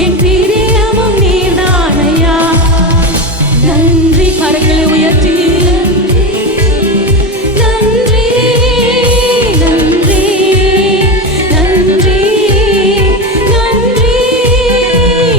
Infinity.